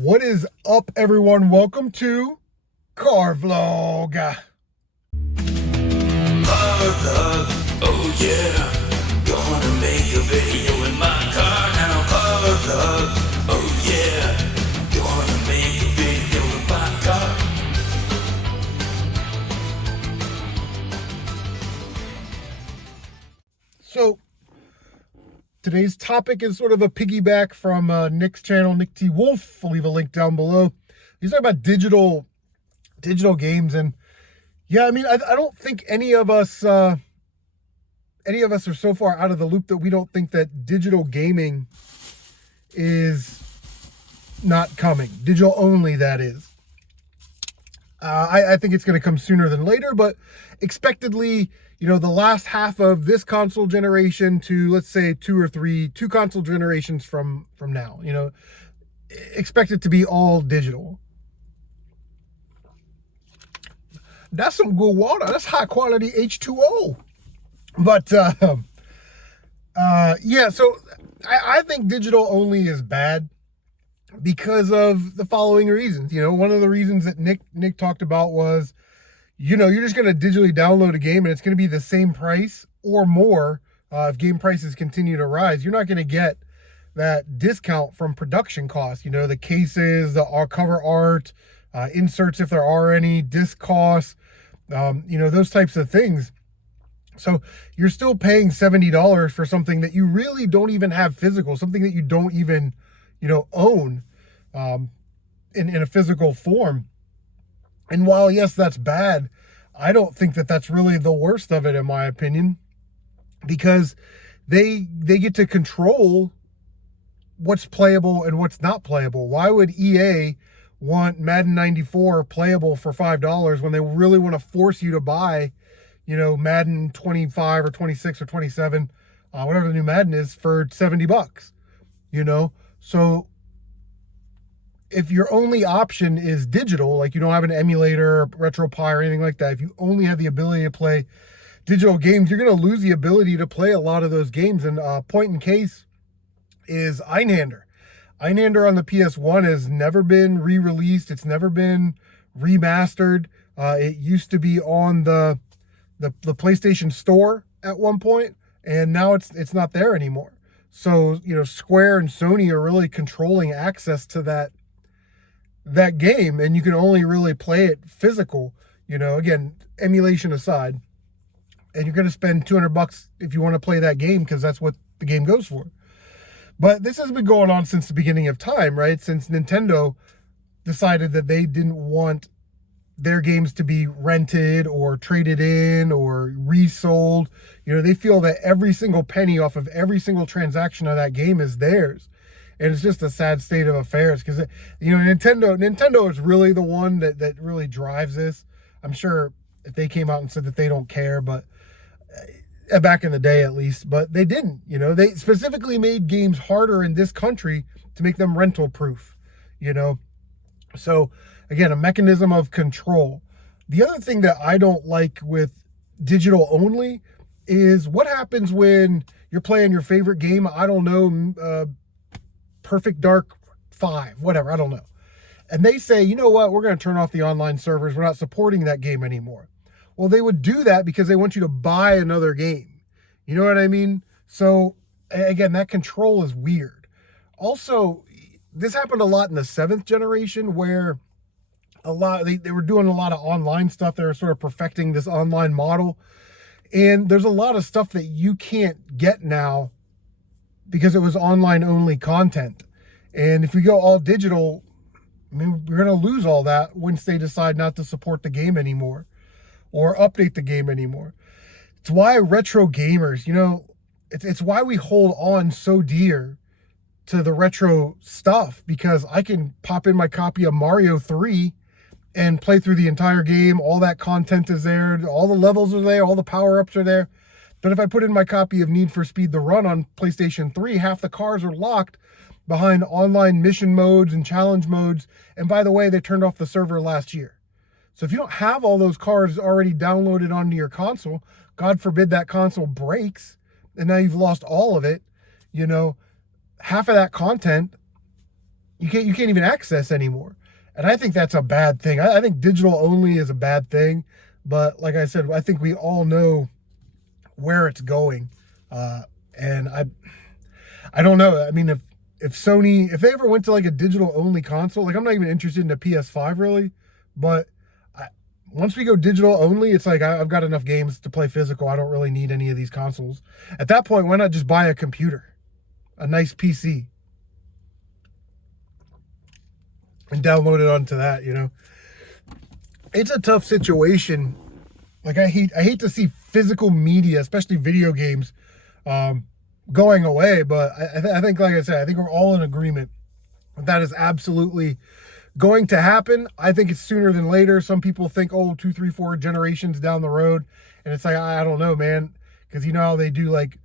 What is up, everyone? Welcome to Car Vlog. Oh yeah, gonna make a video in my car now. Oh yeah, gonna make a video in my car. So, today's topic is sort of a piggyback from Nick's channel, Nick T. Wolf. I'll leave a link down below. He's talking about digital games, and yeah, I mean, I don't think any of us are so far out of the loop that we don't think that digital gaming is not coming. Digital only, that is. I think it's going to come sooner than later, but expectedly, the last half of this console generation to, let's say, two console generations from now, expect it to be all digital. That's some good water. That's high quality H2O. But yeah, so I think digital only is bad because of the following reasons. One of the reasons that Nick talked about was, you're just going to digitally download a game and it's going to be the same price or more if game prices continue to rise. You're not going to get that discount from production costs, the cases, the cover art, inserts if there are any, disc costs, those types of things. So you're still paying $70 for something that you really don't even have physical, something that you don't even, own in a physical form. And while, yes, that's bad, I don't think that that's really the worst of it, in my opinion, because they get to control what's playable and what's not playable. Why would EA want Madden 94 playable for $5 when they really want to force you to buy, Madden 25 or 26 or 27, whatever the new Madden is, for $70? So if your only option is digital, like you don't have an emulator, RetroPie, or anything like that, if you only have the ability to play digital games, you're going to lose the ability to play a lot of those games. And point in case is Einhander. Einhander on the PS1 has never been re-released. It's never been remastered. It used to be on the PlayStation Store at one point, and now it's not there anymore. So, Square and Sony are really controlling access to that game, and you can only really play it physical, again, emulation aside. And you're going to spend $200 if you want to play that game, because that's what the game goes for. But this has been going on since the beginning of time, right? Since Nintendo decided that they didn't want their games to be rented or traded in or resold. They feel that every single penny off of every single transaction of that game is theirs. And it's just a sad state of affairs because, Nintendo is really the one that really drives this. I'm sure if they came out and said that they don't care, but back in the day at least, but they didn't. They specifically made games harder in this country to make them rental proof, So again, a mechanism of control. The other thing that I don't like with digital only is what happens when you're playing your favorite game. I don't know, Perfect Dark 5, whatever, I don't know. And they say, you know what, we're going to turn off the online servers. We're not supporting that game anymore. Well, they would do that because they want you to buy another game. You know what I mean? So again, that control is weird. Also, this happened a lot in the 7th generation where they were doing a lot of online stuff. They were sort of perfecting this online model. And there's a lot of stuff that you can't get now because it was online only content. And if we go all digital, I mean, we're going to lose all that once they decide not to support the game anymore or update the game anymore. It's why retro gamers, it's why we hold on so dear to the retro stuff, because I can pop in my copy of Mario 3 and play through the entire game. All that content is there. All the levels are there. All the power-ups are there. But if I put in my copy of Need for Speed The Run on PlayStation 3, half the cars are locked behind online mission modes and challenge modes. And by the way, they turned off the server last year. So if you don't have all those cars already downloaded onto your console, God forbid that console breaks, and now you've lost all of it, half of that content you can't even access anymore. And I think that's a bad thing. I think digital only is a bad thing. But like I said, I think we all know where it's going. And I don't know. I mean, if Sony, if they ever went to like a digital only console, like I'm not even interested in a PS5 really, but once we go digital only, it's like I've got enough games to play physical. I don't really need any of these consoles. At that point, why not just buy a computer, a nice PC, and download it onto that, you know? It's a tough situation. Like I hate to see physical media, especially video games, going away. But I think, like I said, I think we're all in agreement that is absolutely going to happen. I think it's sooner than later. Some people think, oh, 2, 3, 4 generations down the road. And it's like, I don't know, man. Because you know how they do, like,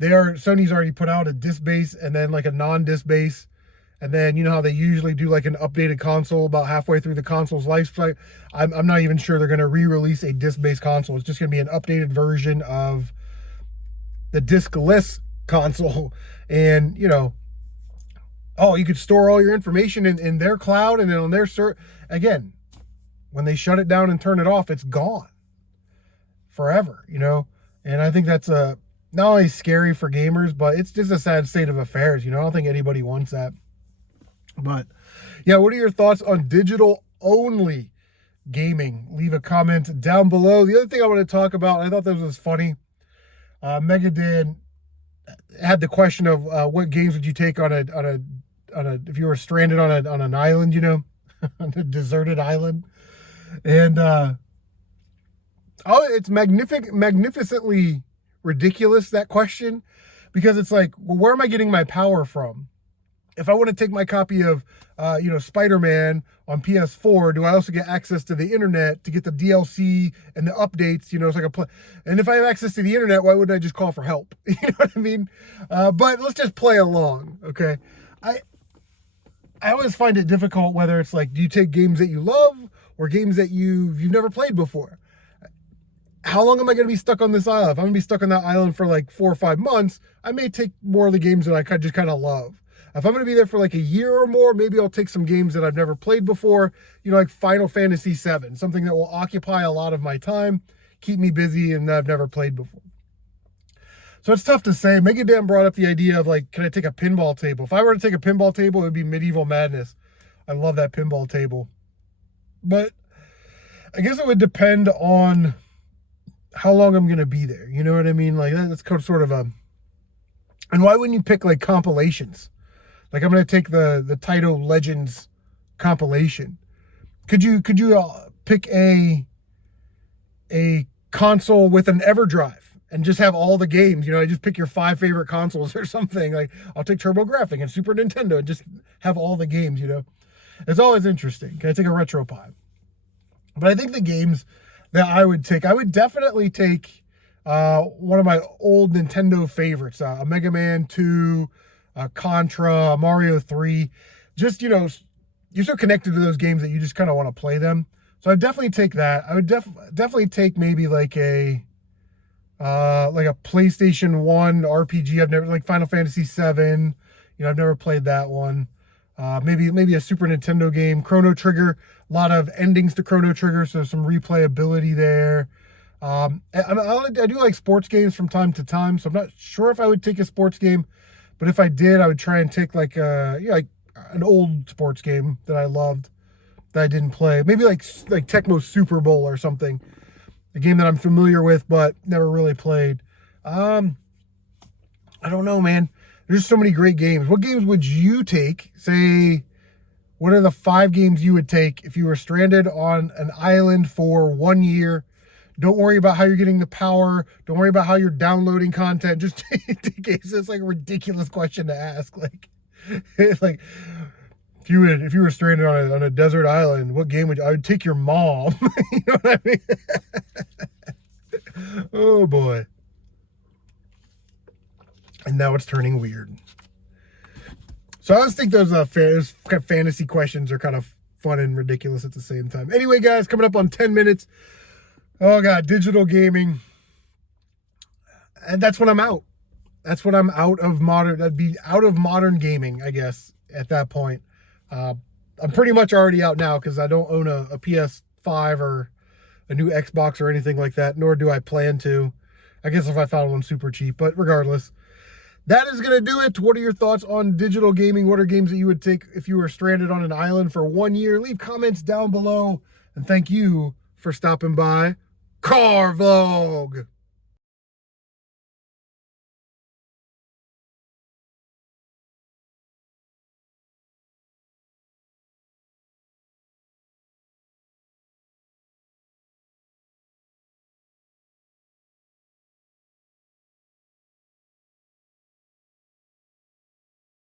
Sony's already put out a disc base and then like a non-disc base. And then you know how they usually do like an updated console about halfway through the console's lifespan. I'm not even sure they're going to re-release a disc-based console. It's just going to be an updated version of the disc-less console. And, you know, oh, you could store all your information in their cloud and then on their again, when they shut it down and turn it off, it's gone forever, you know? And I think that's not only scary for gamers, but it's just a sad state of affairs, you know? I don't think anybody wants that. But yeah, what are your thoughts on digital only gaming? Leave a comment down below. The other thing I want to talk about, I thought this was funny. Megadan had the question of what games would you take on a if you were stranded on an island, you know, on a deserted island. And it's magnificently ridiculous, that question, because it's like, well, where am I getting my power from? If I want to take my copy of, Spider-Man on PS4, do I also get access to the internet to get the DLC and the updates? You know, it's like and if I have access to the internet, why wouldn't I just call for help? You know what I mean? But let's just play along, okay? I always find it difficult whether it's like, do you take games that you love or games that you've never played before? How long am I going to be stuck on this island? If I'm going to be stuck on that island for like 4 or 5 months, I may take more of the games that I just kind of love. If I'm going to be there for like a year or more, maybe I'll take some games that I've never played before, you know, like Final Fantasy VII, something that will occupy a lot of my time, keep me busy, and that I've never played before. So it's tough to say. Megadan brought up the idea of like, can I take a pinball table? If I were to take a pinball table, it would be Medieval Madness. I love that pinball table. But I guess it would depend on how long I'm going to be there. You know what I mean? Like that's sort of a... And why wouldn't you pick like compilations? Like I'm going to take the Taito Legends compilation. Could you pick a console with an EverDrive and just have all the games? You know, just pick your 5 favorite consoles or something. Like I'll take TurboGrafx and Super Nintendo and just have all the games, you know. It's always interesting. Can I take a RetroPie? But I think the games that I would definitely take one of my old Nintendo favorites, a Mega Man 2, Contra, Mario 3. Just, you know, you're so connected to those games that you just kind of want to play them. So I'd definitely take that. I would definitely take maybe like a PlayStation 1 RPG. I've never, like Final Fantasy 7. You know, I've never played that one. Maybe a Super Nintendo game, Chrono Trigger. A lot of endings to Chrono Trigger, so some replayability there. I do like sports games from time to time, so I'm not sure if I would take a sports game, but if I did, I would try and take like an old sports game that I loved that I didn't play. Maybe like Tecmo Super Bowl or something, a game that I'm familiar with but never really played. I don't know, man. There's so many great games. What games would you take? Say, what are the 5 games you would take if you were stranded on an island for 1 year? Don't worry about how you're getting the power. Don't worry about how you're downloading content. Just take it. It's like a ridiculous question to ask. Like, it's like if you were stranded on a desert island, what game I would take your mom. You know what I mean? Oh boy. And now it's turning weird. So I always think those kind of fantasy questions are kind of fun and ridiculous at the same time. Anyway, guys, coming up on 10 minutes. Oh God, digital gaming. And that's when I'm out. That's when I'm out of modern. That'd be out of modern gaming, I guess, at that point. I'm pretty much already out now because I don't own a PS5 or a new Xbox or anything like that, nor do I plan to. I guess if I found one super cheap, but regardless. That is going to do it. What are your thoughts on digital gaming? What are games that you would take if you were stranded on an island for 1 year? Leave comments down below. And thank you for stopping by Car Vlog.